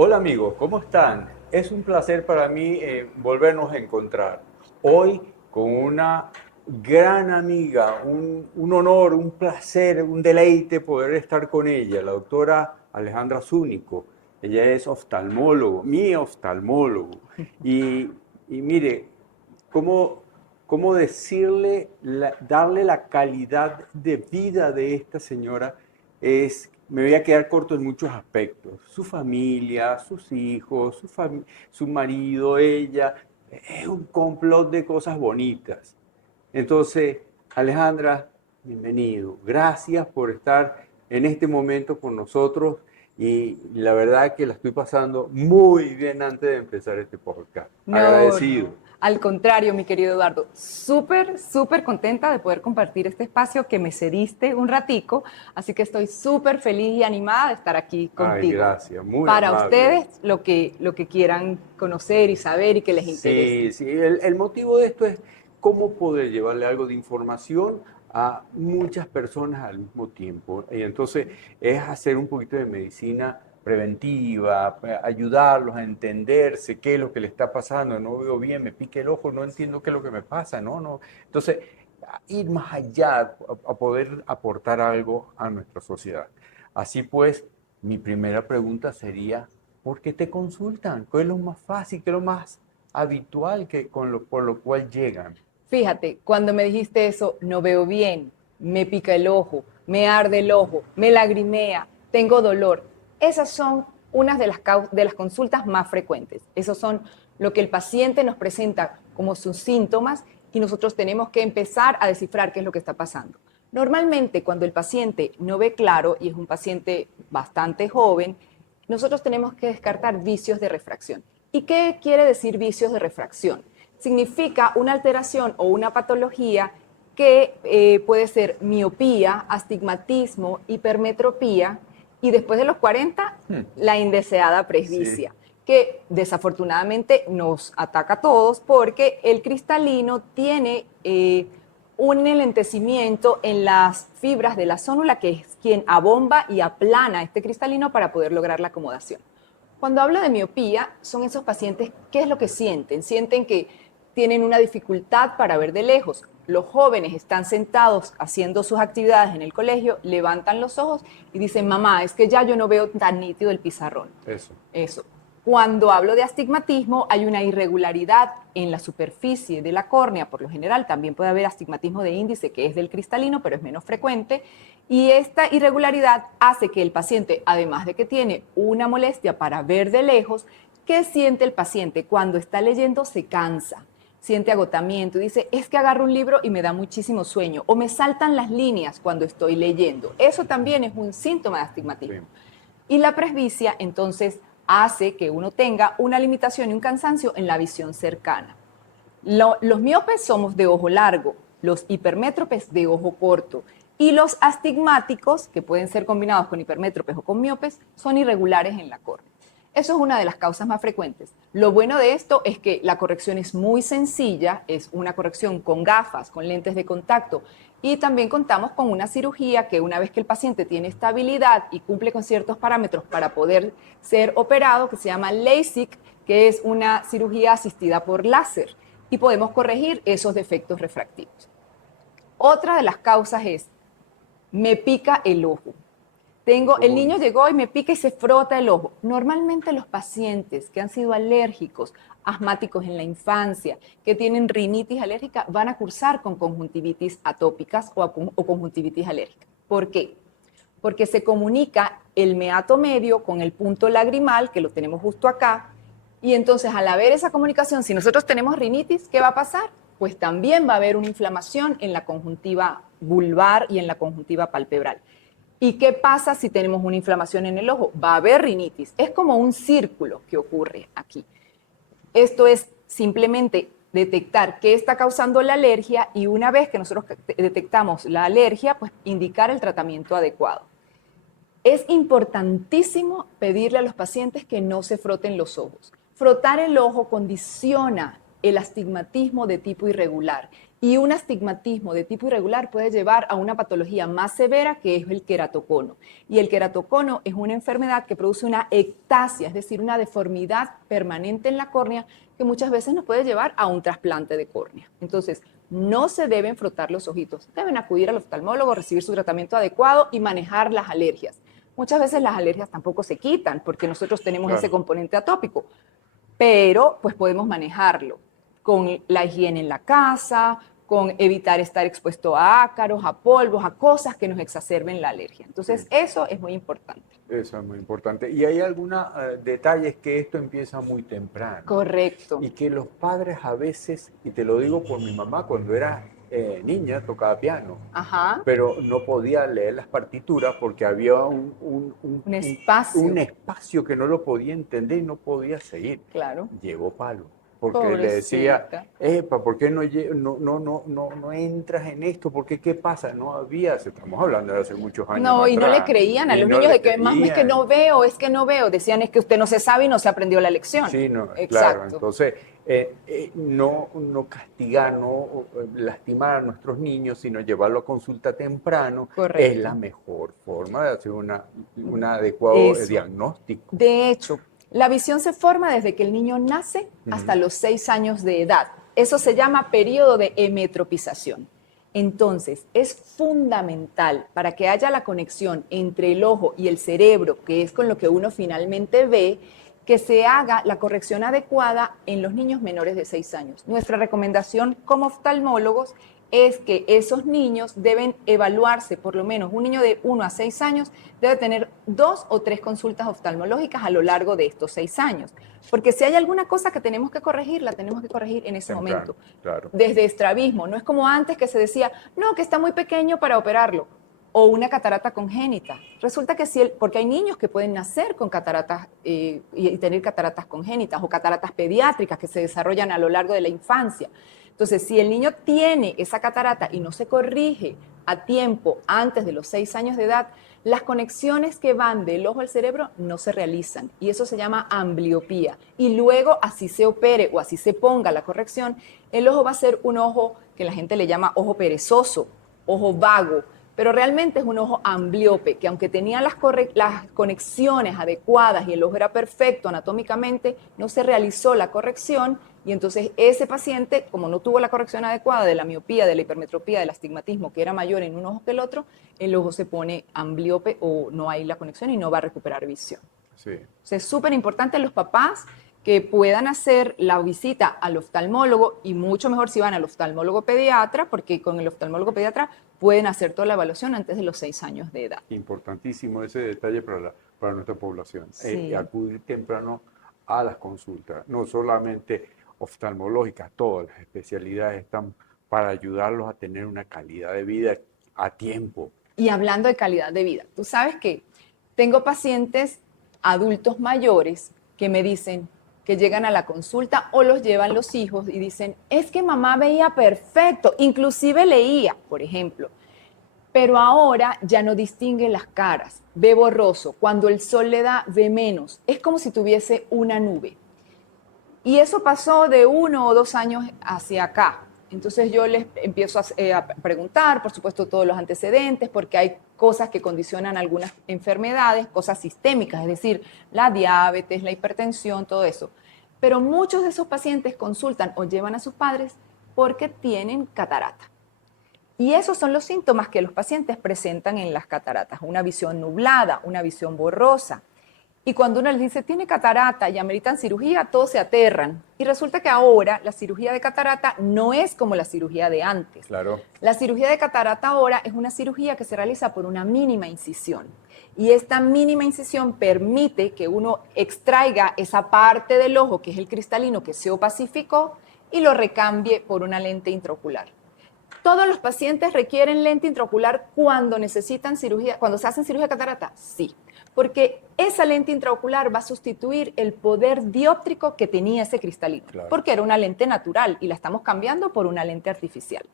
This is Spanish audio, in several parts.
Hola amigos, ¿cómo están? Es un placer para mí volvernos a encontrar. Hoy con una gran amiga, un honor, un placer, un deleite poder estar con ella, la doctora Alejandra Zúñigo. Ella es oftalmólogo, mi oftalmólogo. Y, y mire, ¿cómo, cómo decirle, darle la calidad de vida de esta señora me voy a quedar corto en muchos aspectos. Su familia, sus hijos, su marido, ella, es un complot de cosas bonitas. Entonces, Alejandra, bienvenido. Gracias por estar en este momento con nosotros y la verdad que la estoy pasando muy bien antes de empezar este podcast. No, Agradecido. no. Al contrario, mi querido Eduardo, súper contenta de poder compartir este espacio que me cediste un ratico, así que estoy súper feliz y animada de estar aquí Ay, contigo. gracias, muy Para amable. ustedes, lo que quieran conocer y saber y que les interese. Sí, sí, el motivo de esto es cómo poder llevarle algo de información a muchas personas al mismo tiempo. Y entonces es hacer un poquito de medicina preventiva, ayudarlos a entenderse qué es lo que le está pasando, no veo bien, me pica el ojo, no entiendo qué es lo que me pasa, no, no. Entonces, ir más allá, a poder aportar algo a nuestra sociedad. Así pues, mi primera pregunta sería, ¿por qué te consultan? ¿Qué es lo más fácil, qué es lo más habitual por lo cual llegan? Fíjate, cuando me dijiste eso, no veo bien, me pica el ojo, me arde el ojo, me lagrimea, tengo dolor. Esas son unas de las consultas más frecuentes. Esos son lo que el paciente nos presenta como sus síntomas y nosotros tenemos que empezar a descifrar qué es lo que está pasando. Normalmente, cuando el paciente no ve claro y es un paciente bastante joven, nosotros tenemos que descartar vicios de refracción. ¿Y qué quiere decir vicios de refracción? Significa una alteración o una patología que puede ser miopía, astigmatismo, hipermetropía y después de los 40, Hmm, la indeseada sí, presbicia, que desafortunadamente nos ataca a todos porque el cristalino tiene un enlentecimiento en las fibras de la zónula, que es quien abomba y aplana este cristalino para poder lograr la acomodación. Cuando hablo de miopía, son esos pacientes, ¿qué es lo que sienten? Sienten que tienen una dificultad para ver de lejos. Los jóvenes están sentados haciendo sus actividades en el colegio, levantan los ojos y dicen, mamá, es que ya yo no veo tan nítido el pizarrón. eso. Eso. Cuando hablo de astigmatismo, hay una irregularidad en la superficie de la córnea, por lo general. También puede haber astigmatismo de índice, que es del cristalino, pero es menos frecuente. Y esta irregularidad hace que el paciente, además de que tiene una molestia para ver de lejos, ¿qué siente el paciente? Cuando está leyendo se cansa, siente agotamiento y dice, es que agarro un libro y me da muchísimo sueño, o me saltan las líneas cuando estoy leyendo. Eso también es un síntoma de Sí. astigmatismo. Y la presbicia, entonces, hace que uno tenga una limitación y un cansancio en la visión cercana. Los miopes somos de ojo largo, los hipermétropes de ojo corto y los astigmáticos, que pueden ser combinados con hipermétropes o con miopes, son irregulares en la córnea. Eso es una de las causas más frecuentes. Lo bueno de esto es que la corrección es muy sencilla, es una corrección con gafas, con lentes de contacto, y también contamos con una cirugía que una vez que el paciente tiene estabilidad y cumple con ciertos parámetros para poder ser operado, que se llama LASIK, que es una cirugía asistida por láser, y podemos corregir esos defectos refractivos. Otra de las causas es, me pica el ojo. El Uy, niño llegó y me pica y se frota el ojo. Normalmente los pacientes que han sido alérgicos, asmáticos en la infancia, que tienen rinitis alérgica, van a cursar con conjuntivitis atópicas o conjuntivitis alérgica. ¿Por qué? Porque se comunica el meato medio con el punto lagrimal, que lo tenemos justo acá, y entonces al haber esa comunicación, si nosotros tenemos rinitis, ¿qué va a pasar? Pues también va a haber una inflamación en la conjuntiva vulvar y en la conjuntiva palpebral. ¿Y qué pasa si tenemos una inflamación en el ojo? Va a haber rinitis. Es como un círculo que ocurre aquí. Esto es simplemente detectar qué está causando la alergia y una vez que nosotros detectamos la alergia, pues indicar el tratamiento adecuado. Es importantísimo pedirle a los pacientes que no se froten los ojos. Frotar el ojo condiciona el astigmatismo de tipo irregular Y un astigmatismo de tipo irregular puede llevar a una patología más severa, que es el queratocono. Y el queratocono es una enfermedad que produce una ectasia, es decir, una deformidad permanente en la córnea que muchas veces nos puede llevar a un trasplante de córnea. Entonces, no se deben frotar los ojitos, deben acudir al oftalmólogo, recibir su tratamiento adecuado y manejar las alergias. Muchas veces las alergias tampoco se quitan porque nosotros tenemos ese Claro. componente atópico, pero pues podemos manejarlo con la higiene en la casa, con evitar estar expuesto a ácaros, a polvos, a cosas que nos exacerben la alergia. Entonces, Sí. eso es muy importante. Eso es muy importante. Y hay algunos detalles que esto empieza muy temprano Correcto. y que los padres a veces, y te lo digo por mi mamá, cuando era niña tocaba piano, Ajá. pero no podía leer las partituras porque había Un espacio. un espacio que no lo podía entender y no podía seguir. Claro. Llevó palo, porque le decía, Pobrecita. Epa, ¿por qué no entras en esto? ¿Por qué qué pasa? No había, estamos hablando de hace muchos años No, y no le atrás, creían a y los no niños le de que mamá es que creían. no veo, es que no veo. Decían es que usted no se sabe y no se aprendió la lección. Sí, no, claro, Exacto. entonces no castigar, no lastimar a nuestros niños, sino llevarlo a consulta temprano es la Correcto. mejor forma de hacer un adecuado Eso. diagnóstico. De hecho, la visión se forma desde que el niño nace hasta Ujú. los 6 años de edad. Eso se llama periodo de hemetropización. Entonces, es fundamental para que haya la conexión entre el ojo y el cerebro, que es con lo que uno finalmente ve, que se haga la corrección adecuada en los niños menores de 6 años. Nuestra recomendación como oftalmólogos es que esos niños deben evaluarse, por lo menos un niño de 1 a 6 años debe tener 2 o 3 consultas oftalmológicas a lo largo de estos 6 años. Porque si hay alguna cosa que tenemos que corregir, la tenemos que corregir en ese Temprano, momento. claro. Desde estrabismo, no es como antes que se decía, no, que está muy pequeño para operarlo. O una catarata congénita. Resulta que sí, porque hay niños que pueden nacer con cataratas y tener cataratas congénitas o cataratas pediátricas que se desarrollan a lo largo de la infancia. Entonces, si el niño tiene esa catarata y no se corrige a tiempo antes de los 6 años de edad, las conexiones que van del ojo al cerebro no se realizan y eso se llama ambliopía. Y luego, así se opere o así se ponga la corrección, el ojo va a ser un ojo que la gente le llama ojo perezoso, ojo vago, pero realmente es un ojo ambliope, que aunque tenía las conexiones adecuadas y el ojo era perfecto anatómicamente, no se realizó la corrección y entonces ese paciente, como no tuvo la corrección adecuada de la miopía, de la hipermetropía, del astigmatismo, que era mayor en un ojo que el otro, el ojo se pone ambliope o no hay la conexión y no va a recuperar visión. Sí. Entonces, es súper importante los papás que puedan hacer la visita al oftalmólogo y mucho mejor si van al oftalmólogo pediatra, porque con el oftalmólogo pediatra pueden hacer toda la evaluación antes de los 6 años de edad. Importantísimo ese detalle para nuestra población. Sí. Acudir temprano a las consultas, no solamente oftalmológicas, todas las especialidades están para ayudarlos a tener una calidad de vida a tiempo. Y hablando de calidad de vida, tú sabes que tengo pacientes adultos mayores que me dicen que llegan a la consulta o los llevan los hijos y dicen, es que mamá veía perfecto, inclusive leía, por ejemplo, pero ahora ya no distingue las caras, ve borroso, cuando el sol le da, ve menos, es como si tuviese una nube. Y eso pasó de 1 o 2 años hacia acá. Entonces yo les empiezo a preguntar, por supuesto, todos los antecedentes, porque hay cosas que condicionan algunas enfermedades, cosas sistémicas, es decir, la diabetes, la hipertensión, todo eso. Pero muchos de esos pacientes consultan o llevan a sus padres porque tienen catarata. Y esos son los síntomas que los pacientes presentan en las cataratas, una visión nublada, una visión borrosa. Y cuando uno les dice, tiene catarata y ameritan cirugía, todos se aterran. Y resulta que ahora la cirugía de catarata no es como la cirugía de antes. Claro. La cirugía de catarata ahora es una cirugía que se realiza por una mínima incisión. Y esta mínima incisión permite que uno extraiga esa parte del ojo, que es el cristalino, que se opacificó, y lo recambie por una lente intraocular. ¿Todos los pacientes requieren lente intraocular cuando necesitan cirugía, cuando se hacen cirugía de catarata? Sí, porque esa lente intraocular va a sustituir el poder dióptrico que tenía ese cristalino, Claro. porque era una lente natural y la estamos cambiando por una lente artificial.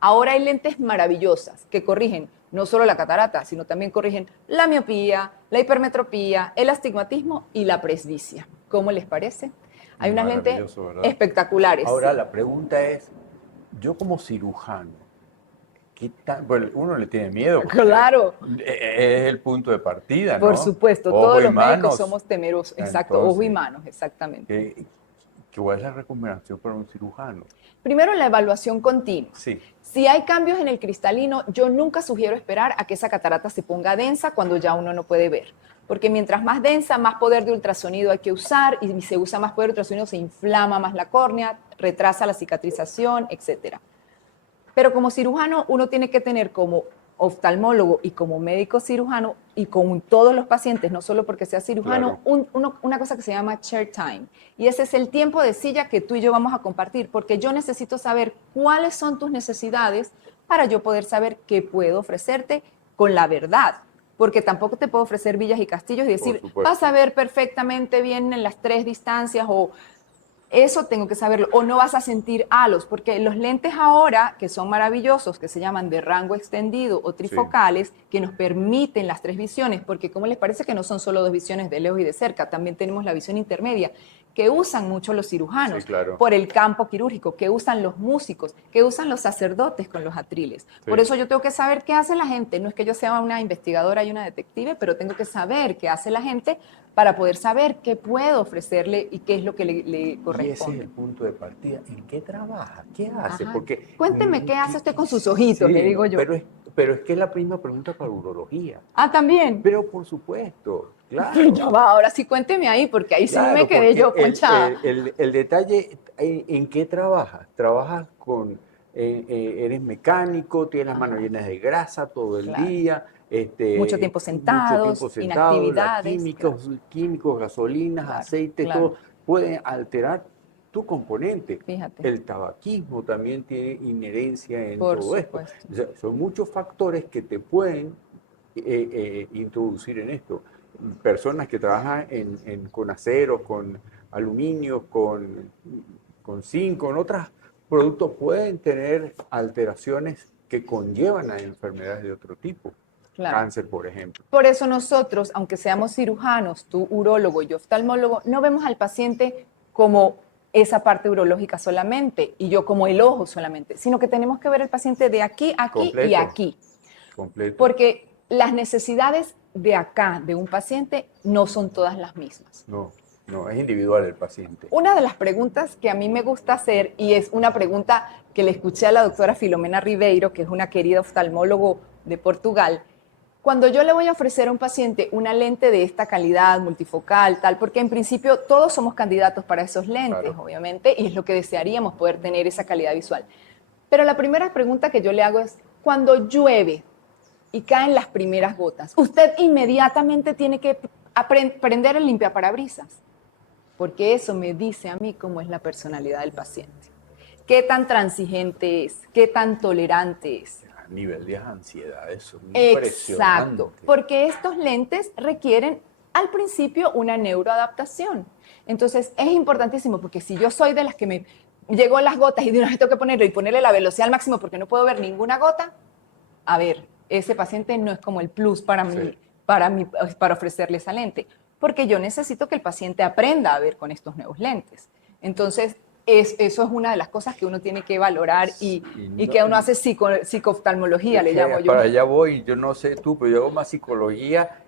Ahora hay lentes maravillosas que corrigen no solo la catarata, sino también corrigen la miopía, la hipermetropía, el astigmatismo y la presbicia. ¿Cómo les parece? Hay unas lentes Maravilloso, ¿verdad? espectaculares. Ahora Sí. la pregunta es, yo como cirujano, bueno, uno le tiene miedo porque Claro, es el punto de partida, por ¿no? supuesto, Ojo todos y los médicos manos. somos temerosos, exacto, ojo y Entonces, manos, exactamente. ¿cuál es la recomendación para un cirujano? Primero, la evaluación continua. Sí, Si hay cambios en el cristalino, yo nunca sugiero esperar a que esa catarata se ponga densa cuando ya uno no puede ver. Porque mientras más densa, más poder de ultrasonido hay que usar, y si se usa más poder de ultrasonido, se inflama más la córnea, retrasa la cicatrización, etc. Pero como cirujano, uno tiene que tener como oftalmólogo y como médico cirujano y con todos los pacientes, no solo porque sea cirujano, claro. una cosa que se llama chair time. Y ese es el tiempo de silla que tú y yo vamos a compartir, porque yo necesito saber cuáles son tus necesidades para yo poder saber qué puedo ofrecerte con la verdad. Porque tampoco te puedo ofrecer villas y castillos y Por decir, vas supuesto. a ver perfectamente bien en las 3 distancias o eso tengo que saberlo. O no vas a sentir halos, porque los lentes ahora, que son maravillosos, que se llaman de rango extendido o Sí, trifocales, que nos permiten las 3 visiones, porque ¿cómo les parece que no son solo 2 visiones de lejos y de cerca? También tenemos la visión intermedia, que usan mucho los sí, cirujanos claro. por el campo quirúrgico, que usan los músicos, que usan los sacerdotes con los atriles. Por Sí. eso yo tengo que saber qué hace la gente. No es que yo sea una investigadora y una detective, pero tengo que saber qué hace la gente para poder saber qué puedo ofrecerle y qué es lo que le Y ese es corresponde. el punto de partida. ¿En qué trabaja? ¿Qué hace? Ajá. Porque, Cuénteme qué hace usted con sus ojitos, le sí, digo no, yo. pero es que es la misma pregunta para urología. Ah, también. Pero por supuesto, Pero claro. ya va, ahora sí cuénteme ahí, porque ahí sí me Claro, quedé porque yo ponchada. el detalle, ¿en qué trabajas? Trabajas eres mecánico, tienes las manos Ajá, llenas de grasa todo el claro. día, Mucho tiempo mucho tiempo sentados, sentado, inactividades, claro, químicos, gasolinas, claro, aceites, claro. todo puede alterar tu componente. Fíjate, El tabaquismo también tiene inherencia en por todo esto. supuesto. O sea, son muchos factores que te pueden introducir en esto. Personas que trabajan con acero, con aluminio, con zinc, con otros productos, pueden tener alteraciones que conllevan a enfermedades de otro tipo. Claro. Cáncer, por ejemplo. Por eso nosotros, aunque seamos cirujanos, tú urólogo y yo oftalmólogo, no vemos al paciente como esa parte urológica solamente y yo como el ojo solamente, sino que tenemos que ver el paciente de aquí, aquí y Completo, aquí, completo. porque las necesidades de acá de un paciente no son todas las mismas. No, no, es individual el paciente. Una de las preguntas que a mí me gusta hacer, y es una pregunta que le escuché a la doctora Filomena Ribeiro, que es una querida oftalmólogo de Portugal, cuando yo le voy a ofrecer a un paciente una lente de esta calidad, multifocal, tal, porque en principio todos somos candidatos para esos lentes, Claro. obviamente, y es lo que desearíamos poder tener esa calidad visual. Pero la primera pregunta que yo le hago es, cuando llueve y caen las primeras gotas, usted inmediatamente tiene que prender el limpiaparabrisas, porque eso me dice a mí cómo es la personalidad del paciente. ¿Qué tan transigente es? ¿Qué tan tolerante es? A nivel de ansiedad, eso es Exacto, impresionante. porque estos lentes requieren al principio una neuroadaptación. Entonces es importantísimo porque si yo soy de las que me llegó las gotas y de una vez tengo que ponerlo y ponerle la velocidad al máximo porque no puedo ver ninguna gota, a ver, ese paciente no es como el plus Sí. para ofrecerle esa lente, porque yo necesito que el paciente aprenda a ver con estos nuevos lentes. Entonces, eso es una de las cosas que uno tiene que valorar Y y no, que uno hace psicooftalmología, es le que llamo yo. para allá voy, yo no sé tú, pero yo hago más psicología,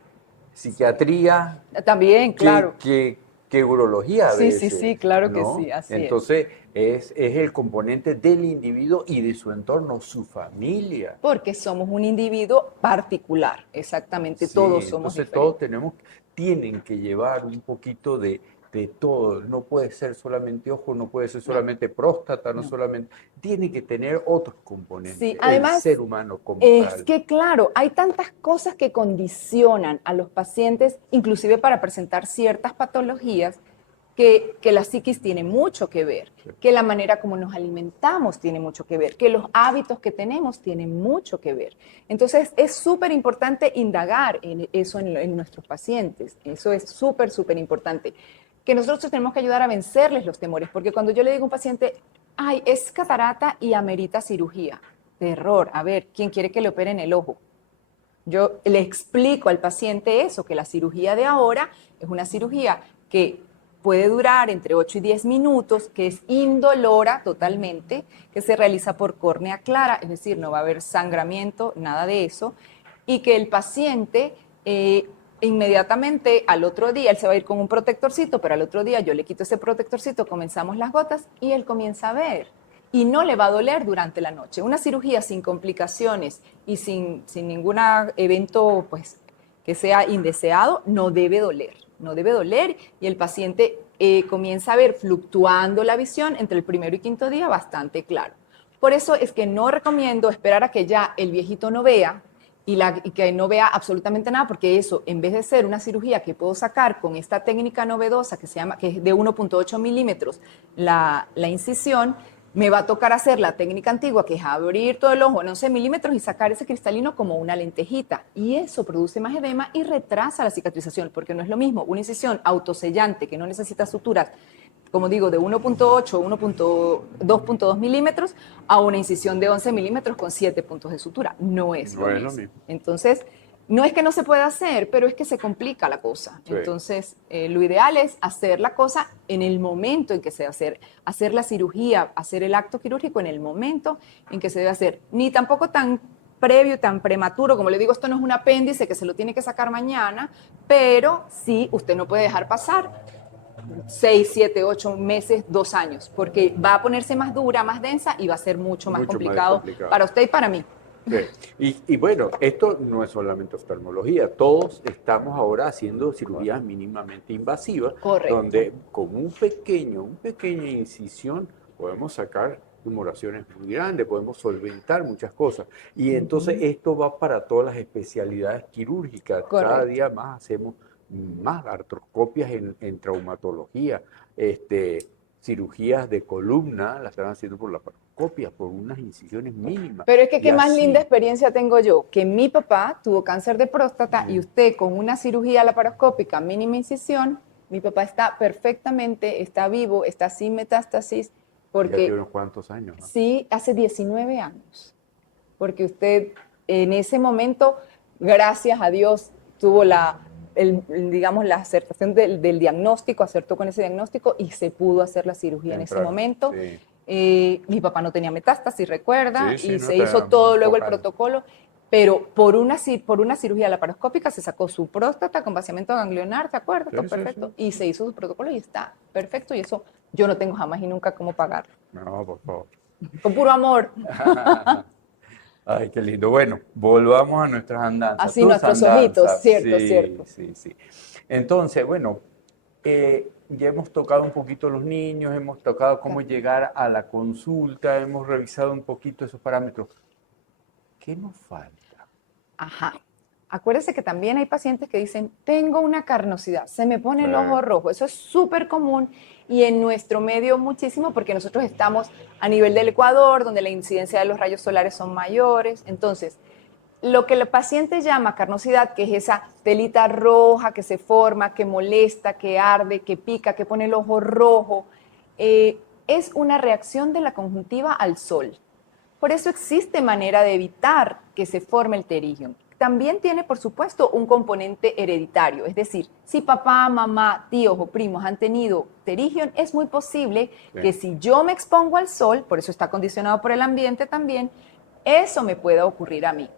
psiquiatría También, que, claro. que, que urología a Sí, sí, sí, veces, claro que ¿no? sí, así es. Entonces es el componente del individuo y de su entorno, su familia. Porque somos un individuo particular, exactamente, Sí, todos somos entonces todos diferentes. tienen que llevar un poquito de todo. No puede ser solamente ojo, no puede ser No, solamente próstata, no no. solamente. Tiene que tener otros Sí, componentes, el ser además, humano como es tal. que claro, hay tantas cosas que condicionan a los pacientes, inclusive para presentar ciertas patologías, que la psiquis tiene mucho que ver, que la manera como nos alimentamos tiene mucho que ver, que los hábitos que tenemos tienen mucho que ver. Entonces, es súper importante indagar en eso en nuestros pacientes. Eso es súper, súper importante. Que nosotros tenemos que ayudar a vencerles los temores, porque cuando yo le digo a un paciente, ay, es catarata y amerita cirugía, terror, a ver, ¿quién quiere que le operen el ojo? Yo le explico al paciente eso, que la cirugía de ahora es una cirugía que puede durar entre 8 y 10 minutos, que es indolora totalmente, que se realiza por córnea clara, es decir, no va a haber sangramiento, nada de eso, y que el paciente inmediatamente al otro día, él se va a ir con un protectorcito, pero al otro día yo le quito ese protectorcito, comenzamos las gotas y él comienza a ver. Y no le va a doler durante la noche. Una cirugía sin complicaciones y sin ningún evento pues, que sea indeseado no debe doler. No debe doler y el paciente comienza a ver fluctuando la visión entre el primero y quinto día bastante claro. Por eso es que no recomiendo esperar a que ya el viejito no vea y que no vea absolutamente nada, porque eso, en vez de ser una cirugía que puedo sacar con esta técnica novedosa que es de 1.8 milímetros la incisión, me va a tocar hacer la técnica antigua, que es abrir todo el ojo en 11 milímetros y sacar ese cristalino como una lentejita. Y eso produce más edema y retrasa la cicatrización, porque no es lo mismo una incisión autosellante que no necesita suturas, como digo, de 1.8 o 2.2 milímetros a una incisión de 11 milímetros con 7 puntos de sutura. No es lo mismo. Entonces, no es que no se pueda hacer, pero es que se complica la cosa. Sí. Entonces, lo ideal es hacer la cosa en el momento en que se debe hacer la cirugía, hacer el acto quirúrgico en el momento en que se debe hacer. Ni tampoco tan previo, tan prematuro, como le digo, esto no es un apéndice que se lo tiene que sacar mañana, pero sí, usted no puede dejar pasar 6, 7, 8 meses, 2 años, porque va a ponerse más dura, más densa y va a ser mucho más complicado para usted y para mí. Sí. Y bueno, esto no es solamente oftalmología, todos estamos ahora haciendo cirugías mínimamente invasivas, correcto, donde con una pequeña incisión podemos sacar tumoraciones muy grandes, podemos solventar muchas cosas. Y entonces esto va para todas las especialidades quirúrgicas, correcto, cada día más hacemos más artroscopias en traumatología, cirugías de columna, las están haciendo por laparoscopias, por unas incisiones mínimas. Pero es que qué más linda experiencia tengo yo, que mi papá tuvo cáncer de próstata y usted con una cirugía laparoscópica, mínima incisión, mi papá está perfectamente, está vivo, está sin metástasis. Porque, ya tiene unos cuantos años, ¿no? Sí, hace 19 años. Porque usted en ese momento, gracias a Dios, tuvo digamos, la acertación del diagnóstico, acertó con ese diagnóstico y se pudo hacer la cirugía en ese momento. Sí. Mi papá no tenía metástasis, recuerda, sí, y no se hizo todo luego el protocolo, pero por una cirugía laparoscópica se sacó su próstata con vaciamiento ganglionar, ¿te acuerdas? Sí, perfecto. Sí. Y se hizo su protocolo y está perfecto, y eso yo no tengo jamás y nunca cómo pagarlo. No, por favor. Con puro amor. Ay, qué lindo. Bueno, volvamos a nuestras andanzas. Así nuestros ojitos, cierto, sí, cierto. Sí. Entonces, bueno, ya hemos tocado un poquito los niños, hemos tocado cómo llegar a la consulta, hemos revisado un poquito esos parámetros. ¿Qué nos falta? Ajá. Acuérdese que también hay pacientes que dicen, tengo una carnosidad, se me pone el ojo rojo. Eso es súper común y en nuestro medio muchísimo porque nosotros estamos a nivel del Ecuador, donde la incidencia de los rayos solares son mayores. Entonces, lo que el paciente llama carnosidad, que es esa telita roja que se forma, que molesta, que arde, que pica, que pone el ojo rojo, es una reacción de la conjuntiva al sol. Por eso existe manera de evitar que se forme el pterigium. También tiene, por supuesto, un componente hereditario, es decir, si papá, mamá, tíos o primos han tenido pterigium, es muy posible que si yo me expongo al sol, por eso está condicionado por el ambiente también, eso me pueda ocurrir a mí.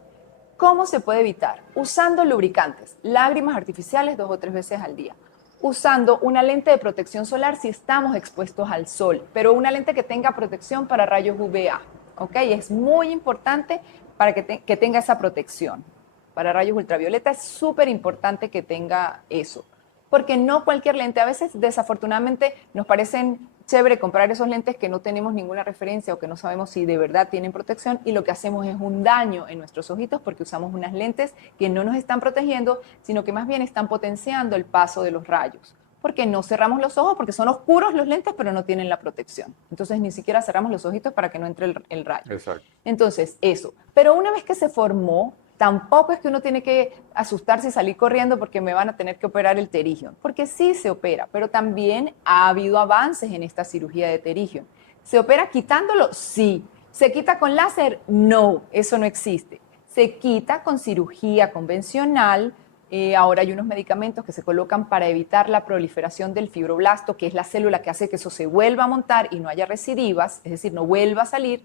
¿Cómo se puede evitar? Usando lubricantes, lágrimas artificiales 2 o 3 veces al día. Usando una lente de protección solar si estamos expuestos al sol, pero una lente que tenga protección para rayos UVA. ¿Ok? Es muy importante para que tenga esa protección. Para rayos ultravioleta es súper importante que tenga eso. Porque no cualquier lente, a veces desafortunadamente nos parecen chévere comprar esos lentes que no tenemos ninguna referencia o que no sabemos si de verdad tienen protección y lo que hacemos es un daño en nuestros ojitos porque usamos unas lentes que no nos están protegiendo, sino que más bien están potenciando el paso de los rayos. Porque no cerramos los ojos, porque son oscuros los lentes, pero no tienen la protección. Entonces ni siquiera cerramos los ojitos para que no entre el rayo. Exacto. Entonces, eso. Pero una vez que se formó, tampoco es que uno tiene que asustarse y salir corriendo porque me van a tener que operar el pterigium, porque sí se opera, pero también ha habido avances en esta cirugía de pterigium. ¿Se opera quitándolo? Sí. ¿Se quita con láser? No, eso no existe. Se quita con cirugía convencional, Ahora hay unos medicamentos que se colocan para evitar la proliferación del fibroblasto, que es la célula que hace que eso se vuelva a montar y no haya recidivas, es decir, no vuelva a salir.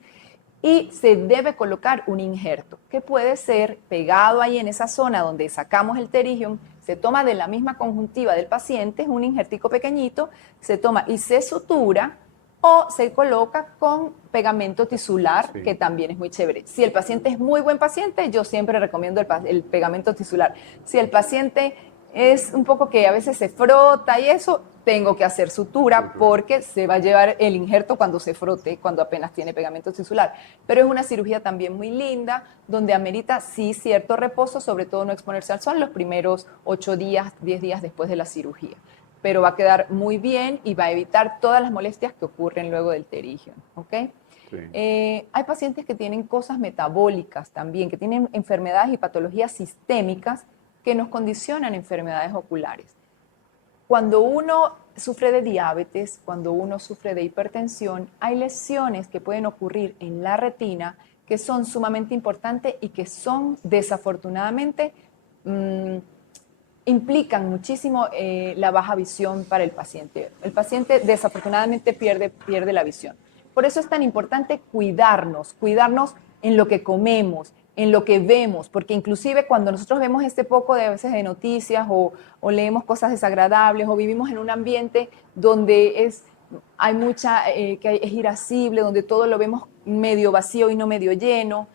Y se debe colocar un injerto, que puede ser pegado ahí en esa zona donde sacamos el pterygium, se toma de la misma conjuntiva del paciente, es un injertico pequeñito, se toma y se sutura o se coloca con pegamento tisular, Sí. que también es muy chévere. Si el paciente es muy buen paciente, yo siempre recomiendo el pegamento tisular. Si el paciente es un poco que a veces se frota y eso, tengo que hacer sutura porque se va a llevar el injerto cuando se frote, cuando apenas tiene pegamento tisular. Pero es una cirugía también muy linda, donde amerita sí cierto reposo, sobre todo no exponerse al sol los primeros 8 días, 10 días después de la cirugía. Pero va a quedar muy bien y va a evitar todas las molestias que ocurren luego del pterygium, ¿ok? Sí. Hay pacientes que tienen cosas metabólicas también, que tienen enfermedades y patologías sistémicas que nos condicionan enfermedades oculares. Cuando uno sufre de diabetes, cuando uno sufre de hipertensión, hay lesiones que pueden ocurrir en la retina que son sumamente importantes y que son desafortunadamente implican muchísimo la baja visión para el paciente. El paciente desafortunadamente pierde la visión. Por eso es tan importante cuidarnos en lo que comemos, en lo que vemos, porque inclusive cuando nosotros vemos este poco de a veces de noticias o leemos cosas desagradables o vivimos en un ambiente donde hay mucha, que es irascible, donde todo lo vemos medio vacío y no medio lleno,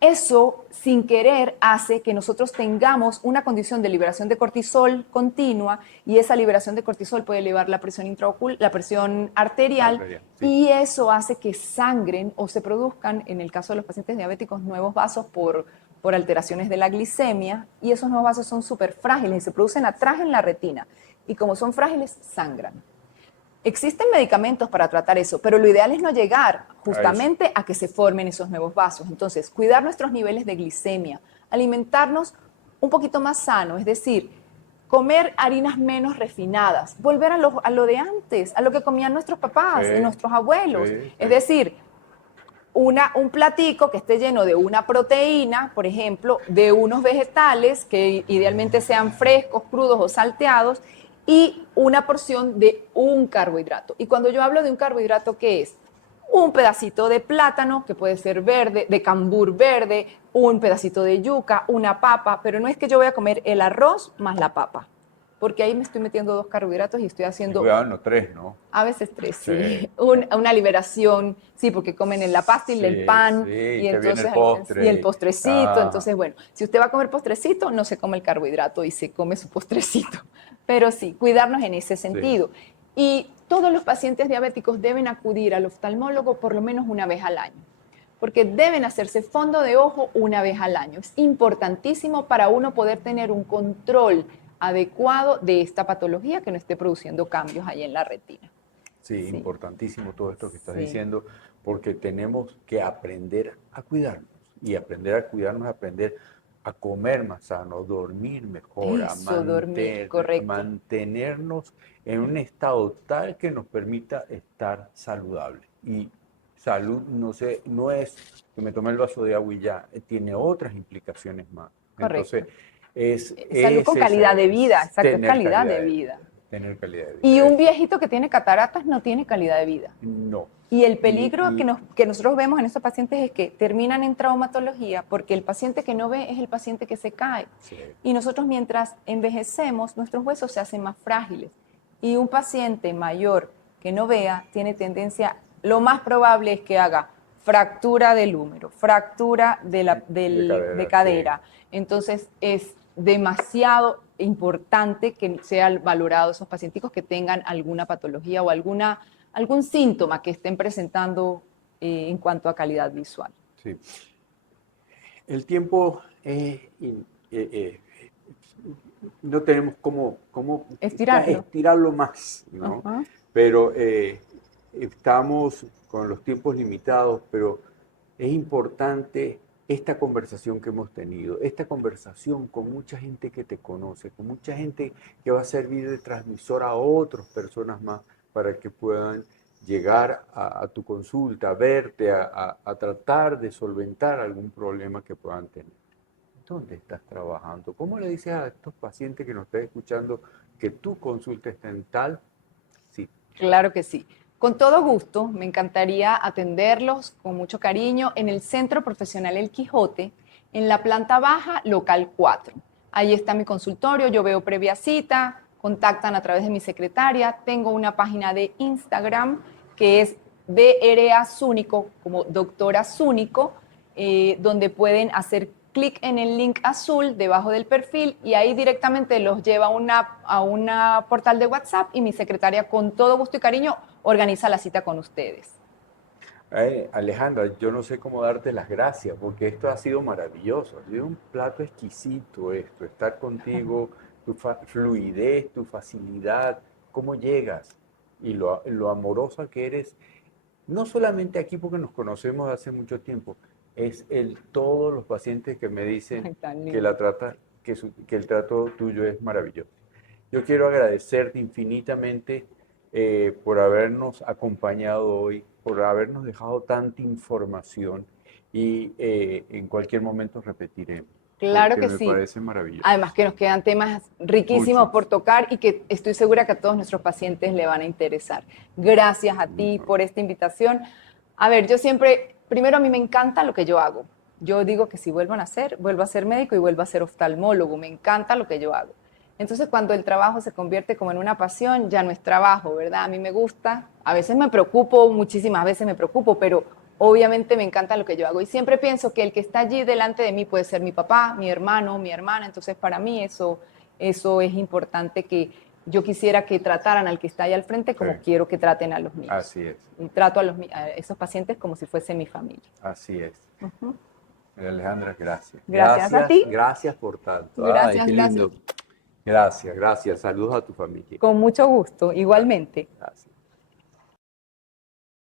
eso sin querer hace que nosotros tengamos una condición de liberación de cortisol continua y esa liberación de cortisol puede elevar la presión intraocular, la presión arterial, Sí. y eso hace que sangren o se produzcan, en el caso de los pacientes diabéticos, nuevos vasos por alteraciones de la glicemia, y esos nuevos vasos son súper frágiles y se producen atrás en la retina, y como son frágiles, sangran. Existen medicamentos para tratar eso, pero lo ideal es no llegar justamente a que se formen esos nuevos vasos. Entonces, cuidar nuestros niveles de glicemia, alimentarnos un poquito más sano, es decir, comer harinas menos refinadas, volver a lo de antes, a lo que comían nuestros papás y nuestros abuelos. Es decir, un platico que esté lleno de una proteína, por ejemplo, de unos vegetales que idealmente sean frescos, crudos o salteados, y una porción de un carbohidrato. Y cuando yo hablo de un carbohidrato, ¿qué es? Un pedacito de plátano, que puede ser verde, de cambur verde, un pedacito de yuca, una papa, pero no es que yo voy a comer el arroz más la papa, porque ahí me estoy metiendo 2 carbohidratos y estoy haciendo... Cuidado, no 3, ¿no? A veces 3, sí. Sí. Una liberación, sí, porque comen en la pasta y el pan, Sí, y te viene entonces el postre. y el postrecito. Ajá. Entonces, bueno, si usted va a comer postrecito, no se come el carbohidrato y se come su postrecito. Pero sí, cuidarnos en ese sentido. Y todos los pacientes diabéticos deben acudir al oftalmólogo por lo menos una vez al año, porque deben hacerse fondo de ojo una vez al año. Es importantísimo para uno poder tener un control adecuado de esta patología que no esté produciendo cambios ahí en la retina. Sí, importantísimo todo esto que estás Sí. diciendo, porque tenemos que aprender a cuidarnos. Y aprender a cuidarnos, aprender a comer más sano, dormir mejor, Eso, dormir, correcto. mantenernos en un estado tal que nos permita estar saludable. Y salud, no sé, no es que me tome el vaso de agua y ya, tiene otras implicaciones más. Correcto. Entonces, es Salud con calidad de vida, exacto, es tener calidad de vida. tener calidad de vida. Y un viejito que tiene cataratas no tiene calidad de vida. No. Y el peligro que nosotros vemos en estos pacientes es que terminan en traumatología porque el paciente que no ve es el paciente que se cae. Sí. Y nosotros mientras envejecemos, nuestros huesos se hacen más frágiles. Y un paciente mayor que no vea tiene tendencia, lo más probable es que haga fractura del húmero, fractura de cadera. Sí. Entonces es demasiado importante que sean valorados esos pacientes que tengan alguna patología o algún síntoma que estén presentando en cuanto a calidad visual. Sí. El tiempo no tenemos cómo estirarlo más, ¿no? Uh-huh. Pero estamos con los tiempos limitados, pero es importante esta conversación que hemos tenido, esta conversación con mucha gente que te conoce, con mucha gente que va a servir de transmisor a otras personas más para que puedan llegar a tu consulta, a verte, a tratar de solventar algún problema que puedan tener. ¿Dónde estás trabajando? ¿Cómo le dices a estos pacientes que nos están escuchando que tu consulta está en tal sitio? Claro que sí. Con todo gusto, me encantaría atenderlos con mucho cariño en el Centro Profesional El Quijote, en la planta baja, local 4. Ahí está mi consultorio, yo veo previa cita, contactan a través de mi secretaria, tengo una página de Instagram que es BRA Zúnico, como doctora Zúnico, donde pueden hacer clic en el link azul debajo del perfil y ahí directamente los lleva a una portal de WhatsApp y mi secretaria con todo gusto y cariño organiza la cita con ustedes. Alejandra, yo no sé cómo darte las gracias porque esto ha sido maravilloso. Ha sido un plato exquisito esto, estar contigo, tu fluidez, tu facilidad, cómo llegas y lo amorosa que eres. No solamente aquí porque nos conocemos hace mucho tiempo, es todos los pacientes que me dicen Ay, tan que, lindo. que el trato tuyo es maravilloso. Yo quiero agradecerte infinitamente por habernos acompañado hoy, por habernos dejado tanta información y en cualquier momento repetiremos, Claro porque que me sí. parece maravilloso. Además que nos quedan temas riquísimos por Muchos. tocar y que estoy segura que a todos nuestros pacientes le van a interesar. Gracias a ti por esta invitación. A ver, yo siempre, primero a mí me encanta lo que yo hago. Yo digo que si vuelvo a ser médico y vuelvo a ser oftalmólogo. Me encanta lo que yo hago. Entonces, cuando el trabajo se convierte como en una pasión, ya no es trabajo, ¿verdad? A mí me gusta. A veces me preocupo, muchísimas veces me preocupo, pero obviamente me encanta lo que yo hago y siempre pienso que el que está allí delante de mí puede ser mi papá, mi hermano, mi hermana, entonces para mí eso es importante que yo quisiera que trataran al que está ahí al frente Sí, como quiero que traten a los míos. así es, Y trato a esos pacientes como si fuese mi familia. así es. Ujú. Alejandra, gracias. Gracias a Gracias, ti. gracias por tanto. Ay, Gracias, qué gracias. lindo. Gracias, gracias. Saludos a tu familia. Con mucho gusto, Gracias, igualmente. gracias.